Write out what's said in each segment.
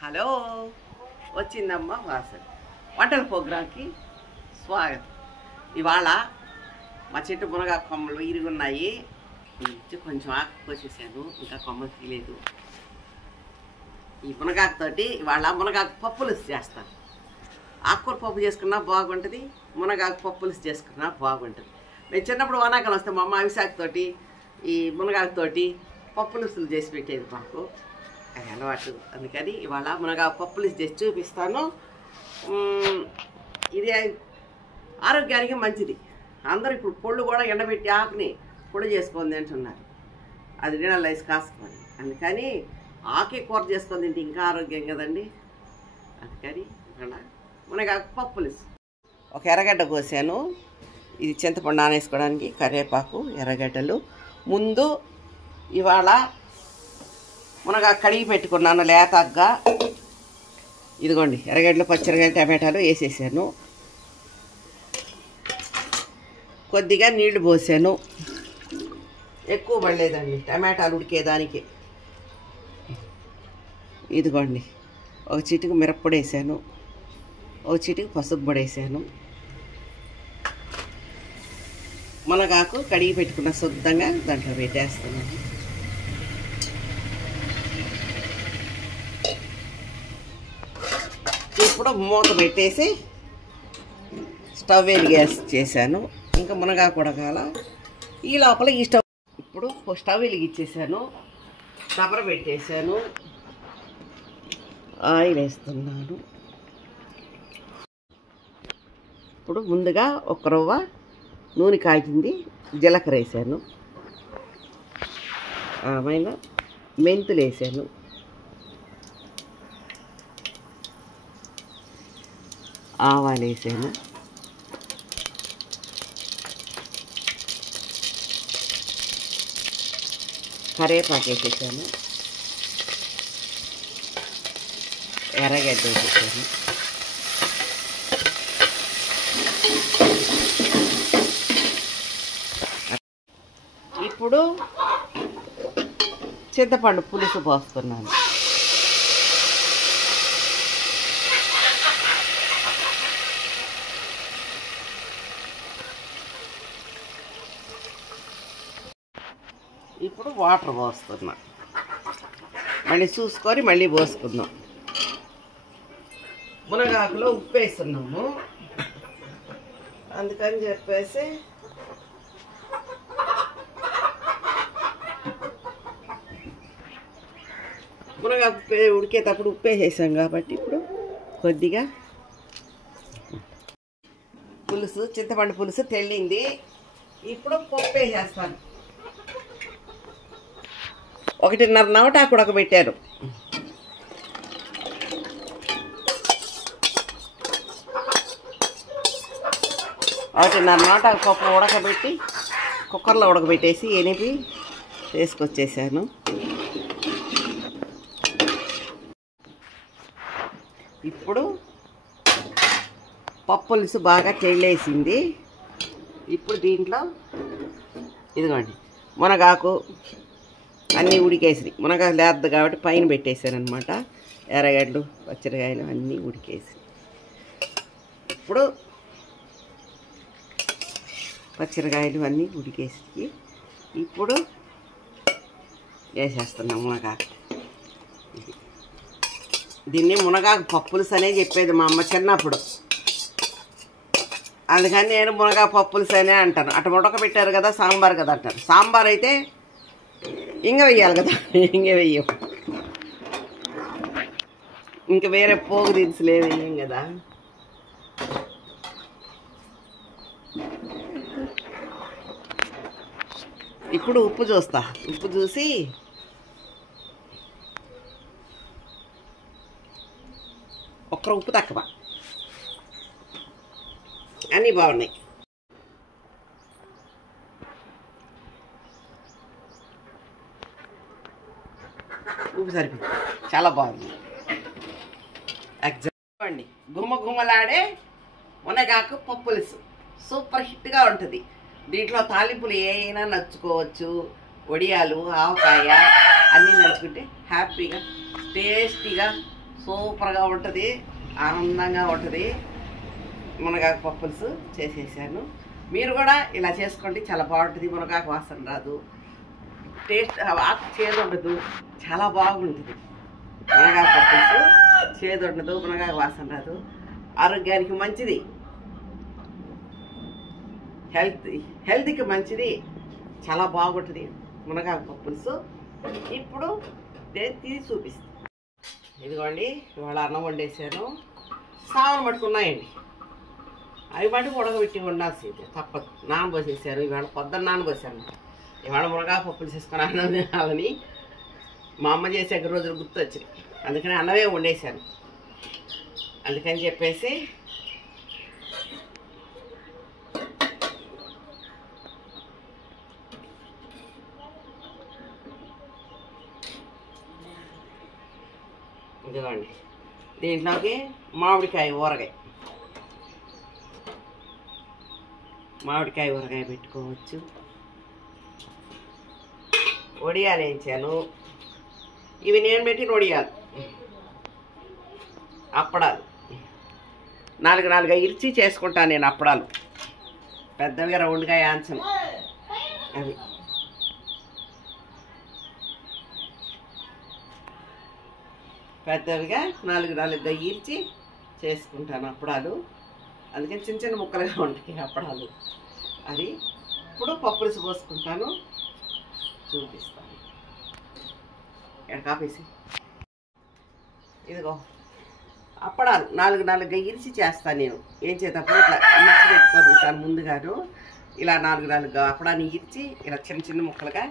Hello, వచ్చిందమ్మా వాసన వంటల ప్రోగ్రాంకి స్వాగతం. ఇవాళ మా చెట్టు మునగాకు కొమ్మలు ఇరుగున్నాయి. కొంచెం ఆకు కోసేసాను, ఇంకా కొమ్మలు తీయలేదు. ఈ మునగాకుతోటి ఇవాళ మునగాకు పప్పులుసు చేస్తాను. ఆకుకూర పప్పు చేసుకున్నా బాగుంటుంది, మునగాకు పప్పులుసు చేసుకున్నా బాగుంటుంది. మేము చిన్నప్పుడు వానాకాలం వస్తే మా అమ్మ అవిశాఖతోటి ఈ మునగాకుతోటి పప్పులుసులు చేసి పెట్టేది మాకు, అది అలవాటు. అందుకని ఇవాళ మునగాకు పప్పులుసు చేసి చూపిస్తాను. ఇది ఆరోగ్యానికి మంచిది. అందరూ ఇప్పుడు పొళ్ళు కూడా ఎండబెట్టి ఆకుని పొడి చేసుకొని తింటున్నారు, అది నీళ్ళలో వేసి కాసుకొని. అందుకని ఆకే కూర చేసుకొని తింటే ఇంకా ఆరోగ్యం కదండి. అందుకని ఇవాళ మునగాకు పప్పులుసు. ఒక ఎర్రగడ్డ కోసాను, ఇది చింతపండు నానేసుకోవడానికి, కరివేపాకు, ఎర్రగడ్డలు. ముందు ఇవాళ మునగాకు కడిగి పెట్టుకున్నాను లేతగా. ఇదిగోండి ఎర్రగడ్డలు, పచ్చిమిరకాయలు, టమాటాలు వేసేసాను. కొద్దిగా నీళ్లు పోసాను, ఎక్కువ పడలేదండి టమాటాలు ఉడికేదానికి. ఇదిగోండి ఒక చిటికి మిరప్పొడి వేసాను, ఒక చిటికి పసుపు పొడి వేసాను. మునగాకు కడిగి పెట్టుకున్న శుద్ధంగా దాంట్లో పెట్టేస్తున్నాను. ఇప్పుడు మూత పెట్టేసి స్టవ్ వెలిగేసి చేశాను. ఇంకా మునగాకు ఉడకాల. ఈ లోపల ఈ స్టవ్ ఇప్పుడు స్టవ్ వెలిగించేసాను, దబర పెట్టేశాను, ఆయిల్ వేస్తున్నాను. ఇప్పుడు ముందుగా ఒక రవ్వ నూనె కాగింది, జీలకర్ర వేసాను, ఆమెన మెంతులు వేసాను, ఆవాలు వేసాను, కరివేపాకు వేసేసాను, ఎర్రగడ్డ వేసేసాను. ఇప్పుడు చింతపండు పులుసు పోస్తున్నాను. ఇప్పుడు వాటర్ పోస్తున్నా, మళ్ళీ చూసుకొని మళ్ళీ పోసుకుందాం. మునగాకులో ఉప్పు వేస్తున్నాము, అందుకని చెప్పేసి మునగాకు ఉడికేటప్పుడు ఉప్పు వేసేసాం కాబట్టి ఇప్పుడు కొద్దిగా పులుసు, చింతపండు పులుసు తెల్లింది. ఇప్పుడు పప్పు వేసేస్తాను. 1.5 నవటాకు ఉడకబెట్టారు. నవటాకు పప్పు ఉడకబెట్టి కుక్కర్లో ఉడకబెట్టేసి ఎనిపి తీసుకొచ్చేసాను. ఇప్పుడు పప్పులుసు బాగా తెల్లేసింది. ఇప్పుడు దీంట్లో ఇదిగోండి మునగాకు అన్నీ ఉడికేసి, మునగాకు లేదు కాబట్టి పైన పెట్టేసాను అనమాట. ఎర్రగడ్డలు, పచ్చిమిరకాయలు అన్నీ ఉడికేసి, ఇప్పుడు పచ్చిమిరకాయలు అన్నీ ఉడికేసి ఇప్పుడు వేసేస్తున్నాం మునగాకు. దీన్ని మునగాకు పప్పులుసు అనే చెప్పేది మా అమ్మ చిన్నప్పుడు, అందుకని నేను మునగాకు పప్పులుసు అనే అంటాను. అటు ఉడకబెట్టారు కదా సాంబార్ కదా అంటారు. సాంబార్ అయితే ఇంగ వెయ్యాలి కదా, ఇంగ వెయ్యం, ఇంక వేరే పోగు దినుసులు వేయం కదా. ఇప్పుడు ఉప్పు చూస్తా, ఉప్పు చూసి ఒక్క ఉప్పు తక్కువ, అన్నీ బాగున్నాయి. ఉప్పు సరిపోయింది, చాలా బాగుంది. ఎగ్జాక్ట్ అండి, గుమ్మ గుమ్మలాడే మునగాకు పప్పులుసు సూపర్ హిట్గా ఉంటుంది. దీంట్లో తాలింపులు ఏమైనా నచ్చుకోవచ్చు, వడియాలు, ఆవకాయ అన్నీ నంచుకుంటే హ్యాపీగా టేస్టీగా సూపర్గా ఉంటుంది, ఆనందంగా ఉంటుంది. మునగాకు పప్పు పులుసు చేసేసాను. మీరు కూడా ఇలా చేసుకోండి, చాలా బాగుంటుంది. మునగాకు వాసన రాదు, టేస్ట్ ఆకు చేదు ఉండదు, చాలా బాగుంటుంది. మునగాకు పప్పు పులుసు చేదు ఉండదు, మునగాకు వాసన రాదు, ఆరోగ్యానికి మంచిది, హెల్త్కి మంచిది, చాలా బాగుంటుంది మునగాకు పప్పు పులుసు. ఇప్పుడు తీసి చూపిస్తాను. ఇదిగోండి, ఇవాళ అన్నం వండేసాను. సావన పట్టుకున్నాయండి, అవి మటుకు ఉడకబెట్టి వండాల్సిందే, తప్పదు. నానబోసేసాను, ఇవాళ పొద్దున్న నానబోసాను. ఇవాళ మునగాకు పప్పు పులుసు వేసుకొని అన్నం తినాలని మా అమ్మ చేసే రోజులు గుర్తు వచ్చినాయి. అందుకని అన్నమే వండేసాను. అందుకని చెప్పేసి ఇదిగోండి, దీంట్లోకి మామిడికాయ ఊరగాయ పెట్టుకోవచ్చు. వడియాలు వేయించాను, ఇవి నేను పెట్టిన వడియాలు. అప్పడాలు 4 ఇరిచి చేసుకుంటాను నేను. అప్పడాలు పెద్దవిగా రౌండ్గా యాంచను, అవి పెద్దవిగా 4 ఇరిచి చేసుకుంటాను అప్పడాలు. అందుకని చిన్న చిన్న ముక్కలుగా ఉంటాయి అప్పడాలు. అది ఇప్పుడు పప్పు పులుసు పోసుకుంటాను, చూపిస్తాను. ఇక్కడ కాపేసి ఇదిగో అప్పడాలు 4 ఇరిచి చేస్తాను నేను. ఏం చేతప్పుడు ఇట్లా ఇరిచి పెట్టుకొని ఉంటాను ముందుగాను. ఇలా 4 అప్పడాన్ని ఇరిచి ఇలా చిన్న చిన్న ముక్కలుగా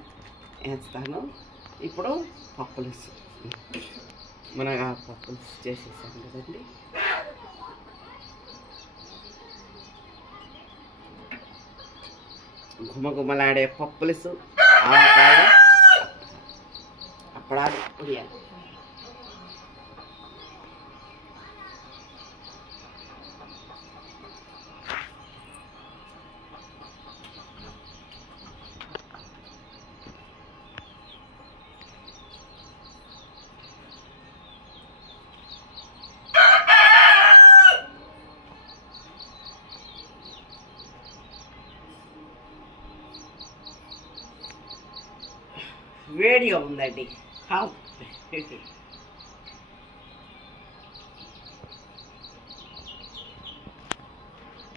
వేస్తాను. ఇప్పుడు పప్పు పులుసు, మునగాకు పప్పు పులుసు చేసేసాను కదండి. గుమగుమలాడే పప్పు పులుసు, ఆవకాయ, అప్పడాలు, వడియాలు. వేడిగా ఉందండి,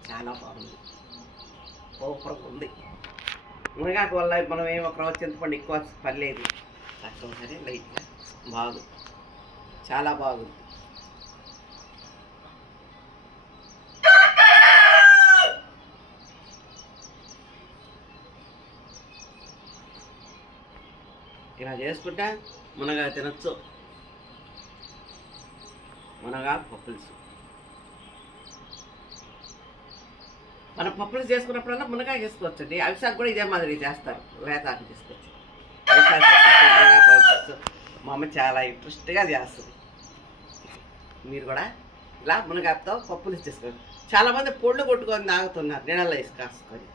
చాలా బాగుంది, సూపర్గా ఉంది. మునగాకు వల్ల మనం ఒకరోజు చింతపండు ఎక్కువ పర్లేదు, తక్కువ సరే లైట్గా బాగుంది, చాలా బాగుంది. ఇలా చేసుకుంటా మునగాకు తినచ్చు. మునగాకు పప్పు పులుసు మనం పప్పు పులుసు చేసుకున్నప్పుడల్లా మునగాకు వేసుకోవచ్చండి. అవిసాకు కూడా ఇదే మాదిరి చేస్తారు, వేతాకు తీసుకొచ్చి. అవిసాకు మా అమ్మ చాలా ఇంట్రెస్ట్గా చేస్తుంది. మీరు కూడా ఇలా మునగాకుతో పప్పు పులుసు చేసుకోండి. చాలామంది పొళ్ళు కొట్టుకొని తాగుతున్నారు నీళ్ళలో వేసి కాసుకొని.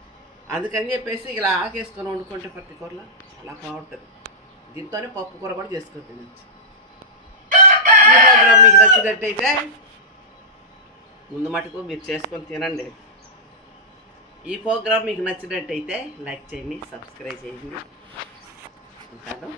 అందుకని చెప్పేసి ఇలా ఆకేసుకొని వండుకుంటే ప్రతి కూరలో చాలా బాగుంటుంది. దీంతోనే పప్పు కూర కూడా చేసుకొని తినచ్చు. ఈ ప్రోగ్రామ్ మీకు నచ్చినట్టయితే ముందు మటుకు మీరు చేసుకొని తినండి. ఈ ప్రోగ్రామ్ మీకు నచ్చినట్టయితే లైక్ చేయండి, సబ్స్క్రైబ్ చేయండి. ఉంటాను.